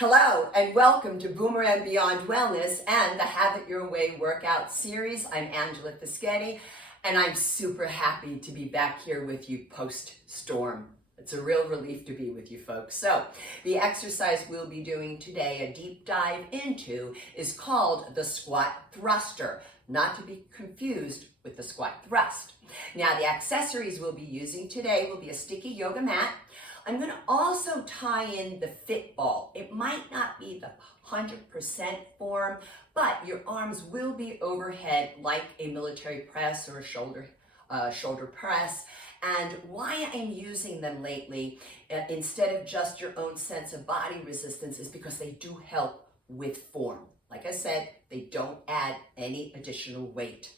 Hello and welcome to Boomerang Beyond Wellness and the Have It Your Way workout series. I'm Angela Fischetti and I'm super happy to be back here with you post-storm. It's a real relief to be with you folks. So the exercise we'll be doing today, a deep dive into, is called the squat thruster, not to be confused with the squat thrust. Now the accessories we'll be using today will be a sticky yoga mat. I'm going to also tie in the fit ball. It might not be the 100% form, but your arms will be overhead like a military press or a shoulder press. And why I'm using them lately, instead of just your own sense of body resistance, is because they do help with form. Like I said, they don't add any additional weight.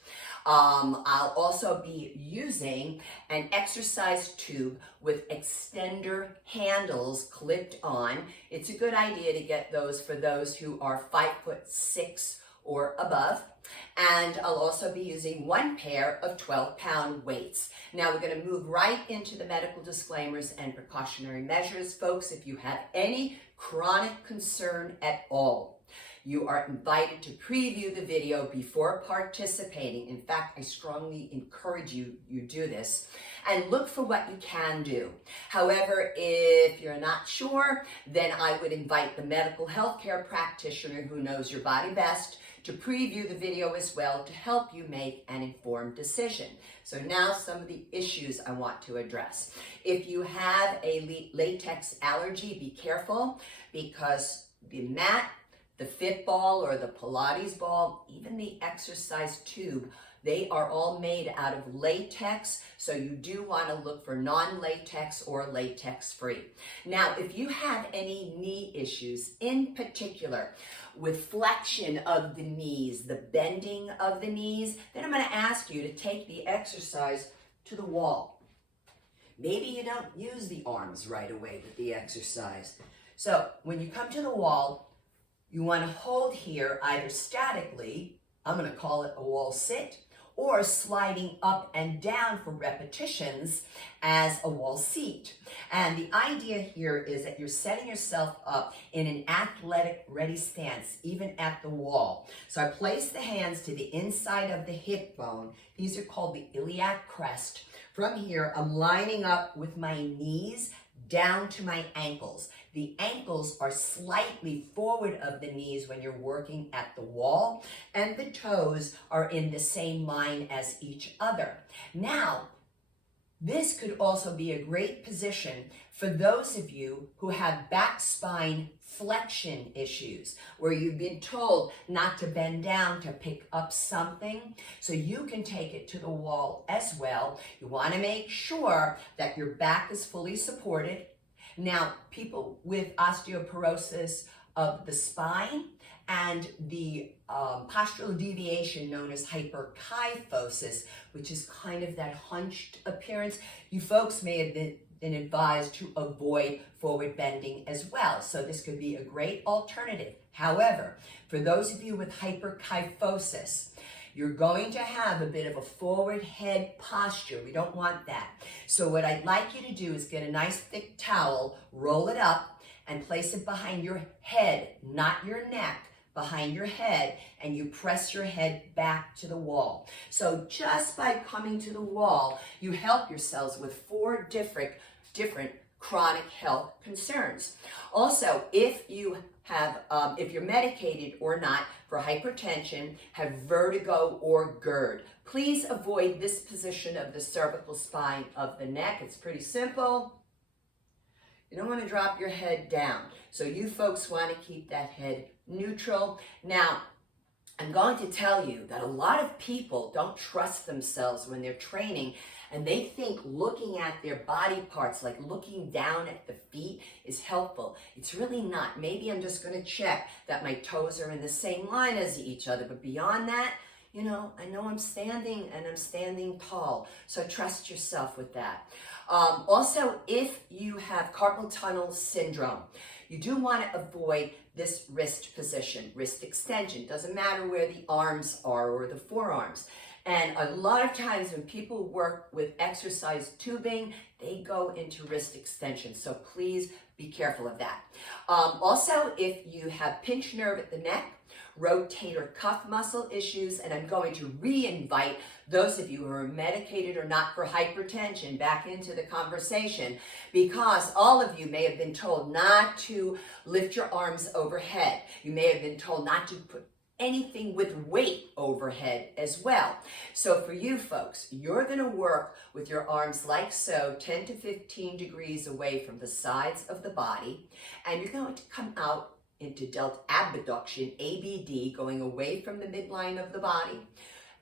I'll also be using an exercise tube with extender handles clipped on. It's a good idea to get those for those who are 5'6" or above. And I'll also be using one pair of 12-pound weights. Now we're going to move right into the medical disclaimers and precautionary measures. Folks, if you have any chronic concern at all, you are invited to preview the video before participating. In fact, I strongly encourage you do this and look for what you can do. However, if you're not sure, then I would invite the medical healthcare practitioner who knows your body best to preview the video as well to help you make an informed decision. So now some of the issues I want to address. If you have a latex allergy, be careful, because the mat, the fit ball or the Pilates ball, even the exercise tube, they are all made out of latex, so you do want to look for non-latex or latex-free. Now, if you have any knee issues, in particular with flexion of the knees, the bending of the knees, then I'm going to ask you to take the exercise to the wall. Maybe you don't use the arms right away with the exercise. So when you come to the wall, you want to hold here either statically, I'm going to call it a wall sit, or sliding up and down for repetitions as a wall seat. And the idea here is that you're setting yourself up in an athletic ready stance, even at the wall. So I place the hands to the inside of the hip bone. These are called the iliac crest. From here, I'm lining up with my knees down to my ankles. The ankles are slightly forward of the knees when you're working at the wall, and the toes are in the same line as each other. Now, this could also be a great position for those of you who have back spine flexion issues, where you've been told not to bend down to pick up something, so you can take it to the wall as well. You want to make sure that your back is fully supported. Now, people with osteoporosis of the spine and the postural deviation known as hyperkyphosis, which is kind of that hunched appearance, you folks may have been advised to avoid forward bending as well. So this could be a great alternative. However, for those of you with hyperkyphosis, you're going to have a bit of a forward head posture. We don't want that. So what I'd like you to do is get a nice thick towel, roll it up, and place it behind your head, not your neck, behind your head, and you press your head back to the wall. So just by coming to the wall, you help yourselves with 4 different chronic health concerns. Also, if you have, if you're medicated or not for hypertension, have vertigo or GERD, please avoid this position of the cervical spine of the neck. It's pretty simple. You don't want to drop your head down. So you folks want to keep that head neutral. Now, I'm going to tell you that a lot of people don't trust themselves when they're training, and they think looking at their body parts, like looking down at the feet, is helpful. It's really not. Maybe I'm just going to check that my toes are in the same line as each other, but beyond that, you know, I know I'm standing and I'm standing tall. So trust yourself with that. Also, if you have carpal tunnel syndrome, you do want to avoid this wrist position, wrist extension. Doesn't matter where the arms are or the forearms. And a lot of times when people work with exercise tubing, they go into wrist extension. So please be be careful of that. Also, if you have pinched nerve at the neck, rotator cuff muscle issues, and I'm going to re-invite those of you who are medicated or not for hypertension back into the conversation, because all of you may have been told not to lift your arms overhead. You may have been told not to put anything with weight overhead as well. So for you folks, you're going to work with your arms like so, 10 to 15 degrees away from the sides of the body, and you're going to come out into delt abduction, ABD, going away from the midline of the body,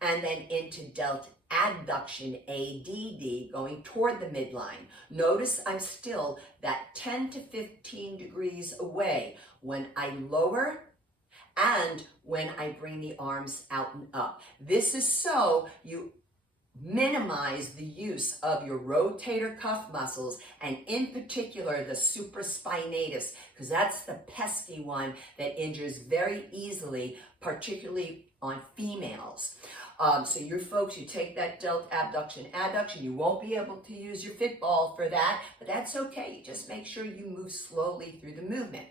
and then into delt adduction, ADD, going toward the midline. Notice I'm still that 10 to 15 degrees away when I lower and when I bring the arms out and up. This is so you minimize the use of your rotator cuff muscles, and in particular the supraspinatus, because that's the pesky one that injures very easily, particularly on females. So you folks, you take that delt abduction, adduction, you won't be able to use your fit ball for that, but that's okay. You just make sure you move slowly through the movement.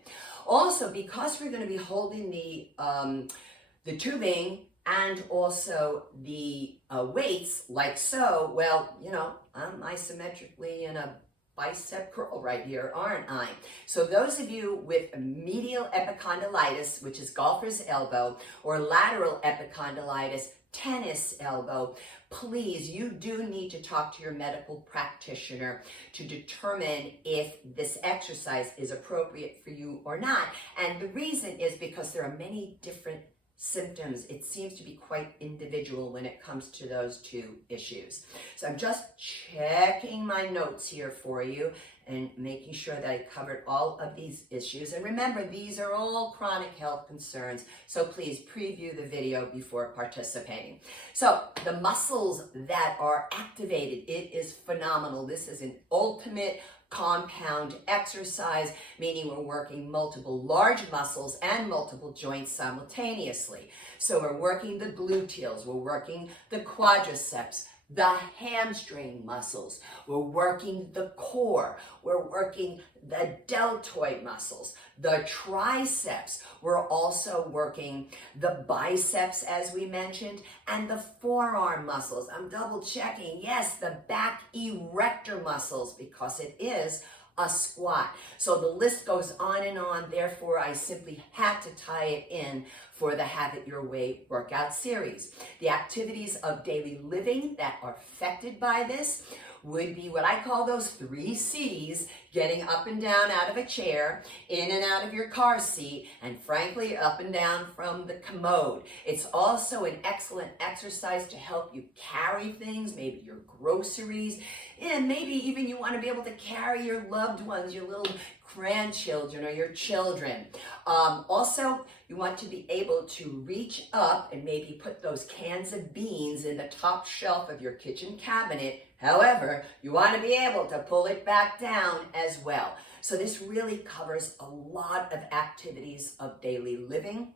Also, because we're going to be holding the tubing and also the weights like so, well, you know, I'm isometrically in a bicep curl right here, aren't I? So those of you with medial epicondylitis, which is golfer's elbow, or lateral epicondylitis, tennis elbow, please, you do need to talk to your medical practitioner to determine if this exercise is appropriate for you or not. And the reason is because there are many different symptoms. It seems to be quite individual when it comes to those two issues. So I'm just checking my notes here for you and making sure that I covered all of these issues. And remember, these are all chronic health concerns, so please preview the video before participating. So the muscles that are activated, it is phenomenal. This is an ultimate compound exercise, meaning we're working multiple large muscles and multiple joints simultaneously. So we're working the gluteals, we're working the quadriceps, the hamstring muscles, we're working the core, we're working the deltoid muscles, the triceps, we're also working the biceps as we mentioned, and the forearm muscles. I'm double checking, yes, the back erector muscles, because it is a squat. So the list goes on and on, therefore I simply had to tie it in for the Have It Your Way workout series. The activities of daily living that are affected by this would be what I call those 3 C's: getting up and down out of a chair, in and out of your car seat, and frankly, up and down from the commode. It's also an excellent exercise to help you carry things, maybe your groceries, and maybe even you want to be able to carry your loved ones, your little grandchildren or your children. Also, you want to be able to reach up and maybe put those cans of beans in the top shelf of your kitchen cabinet. However, you want to be able to pull it back down as well. So this really covers a lot of activities of daily living.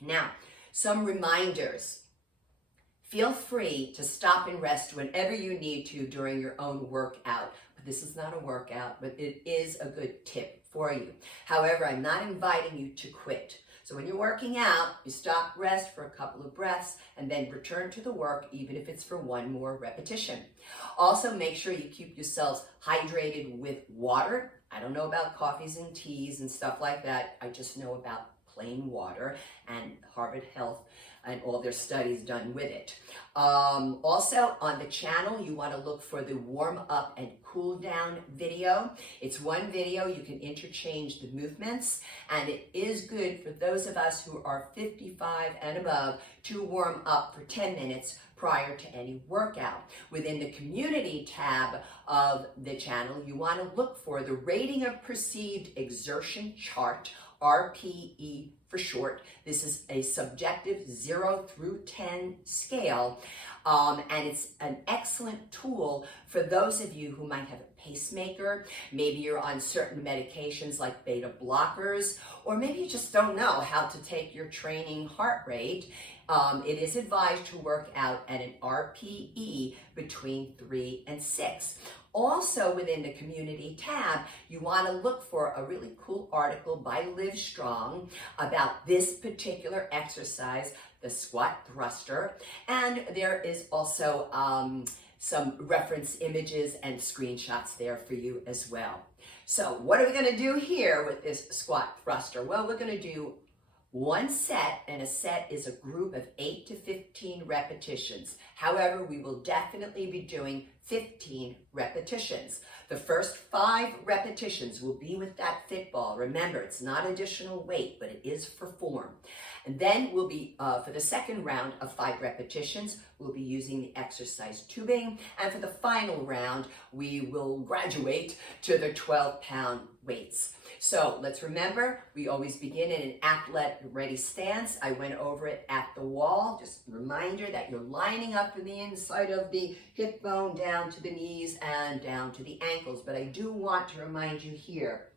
Now, some reminders. Feel free to stop and rest whenever you need to during your own workout. This is not a workout, but it is a good tip for you. However, I'm not inviting you to quit. So when you're working out, you stop, rest for a couple of breaths, and then return to the work, even if it's for 1 more repetition. Also, make sure you keep yourselves hydrated with water. I don't know about coffees and teas and stuff like that. I just know about plain water and Harvard Health and all their studies done with it. Also, on the channel, you want to look for the warm up and cool down video. It's one video, you can interchange the movements, and it is good for those of us who are 55 and above to warm up for 10 minutes prior to any workout. Within the community tab of the channel, you want to look for the rating of perceived exertion chart, RPE for short. This is a subjective 0 through 10 scale, and it's an excellent tool for those of you who might have a pacemaker. Maybe you're on certain medications like beta blockers, or maybe you just don't know how to take your training heart rate. It is advised to work out at an RPE between 3 and 6. Also within the community tab, you want to look for a really cool article by Livestrong about this particular exercise, the squat thruster. And there is also some reference images and screenshots there for you as well. So what are we going to do here with this squat thruster? Well, we're going to do one set, and a set is a group of 8 to 15 repetitions. However, we will definitely be doing 15 repetitions. The first 5 repetitions will be with that fit ball. Remember, it's not additional weight, but it is for form. And then we'll be, for the second round of 5 repetitions, we'll be using the exercise tubing. And for the final round, we will graduate to the 12-pound weights. So let's remember, we always begin in an athletic ready stance. I went over it at the wall. Just a reminder that you're lining up from the inside of the hip bone down to the knees and down to the ankles. But I do want to remind you here,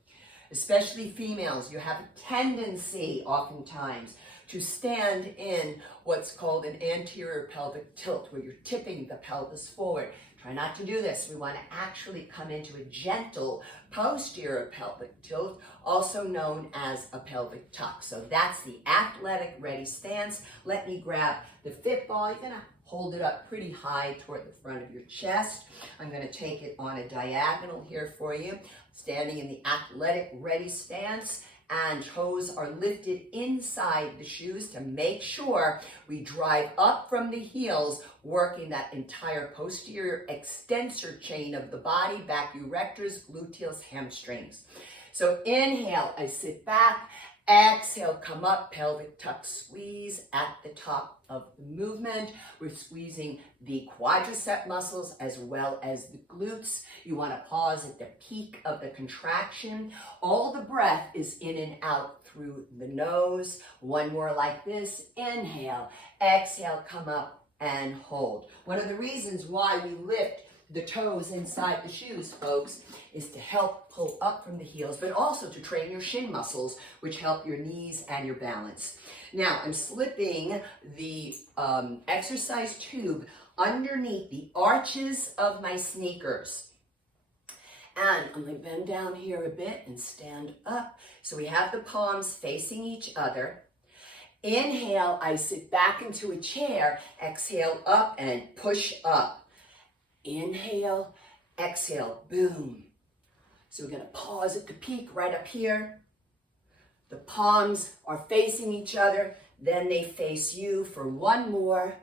especially females, you have a tendency oftentimes to stand in what's called an anterior pelvic tilt, where you're tipping the pelvis forward. Try not to do this. We want to actually come into a gentle posterior pelvic tilt, also known as a pelvic tuck. So that's the athletic ready stance. Let me grab the fit ball. You're going to hold it up pretty high toward the front of your chest. I'm going to take it on a diagonal here for you, standing in the athletic ready stance. And toes are lifted inside the shoes to make sure we drive up from the heels, working that entire posterior extensor chain of the body, back erectors, gluteals, hamstrings. So inhale, I sit back. Exhale, come up, pelvic tuck squeeze at the top of the movement. We're squeezing the quadricep muscles as well as the glutes. You want to pause at the peak of the contraction. All the breath is in and out through the nose. One more like this. Inhale, exhale, come up and hold. One of the reasons why we lift the toes inside the shoes, folks, is to help pull up from the heels, but also to train your shin muscles, which help your knees and your balance. Now, I'm slipping the exercise tube underneath the arches of my sneakers. And I'm going to bend down here a bit and stand up. So we have the palms facing each other. Inhale, I sit back into a chair. Exhale, up and push up. Inhale, exhale, boom. So we're going to pause at the peak right up here. The palms are facing each other. Then they face you for one more.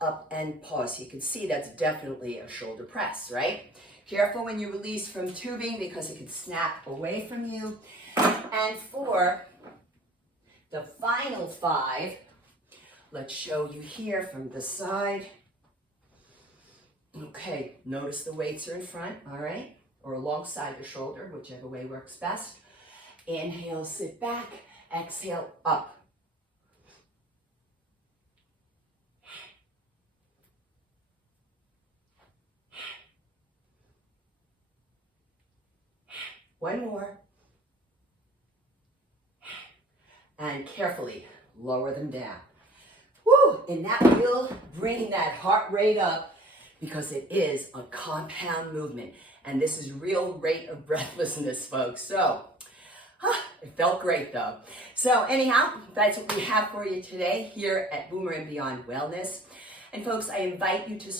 Up and pause. You can see that's definitely a shoulder press, right? Careful when you release from tubing because it can snap away from you. And for the final 5, let's show you here from the side. Okay, notice the weights are in front, all right? Or alongside the shoulder, whichever way works best. Inhale, sit back. Exhale, up. One more. And carefully lower them down. Woo! And that will bring that heart rate up, because it is a compound movement. And this is real rate of breathlessness, folks. So, it felt great though. So anyhow, that's what we have for you today here at Boomer and Beyond Wellness. And folks, I invite you to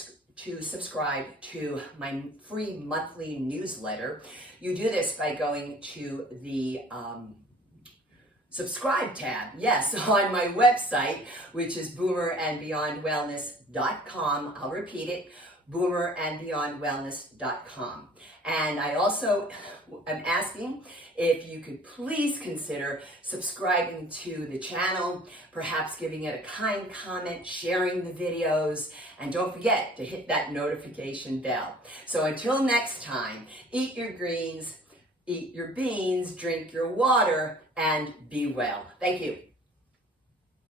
subscribe to my free monthly newsletter. You do this by going to the subscribe tab, yes, on my website, which is boomerandbeyondwellness.com. I'll repeat it, boomerandbeyondwellness.com. And I also am asking if you could please consider subscribing to the channel, perhaps giving it a kind comment, sharing the videos, and don't forget to hit that notification bell. So until next time, eat your greens, eat your beans, drink your water, and be well. Thank you.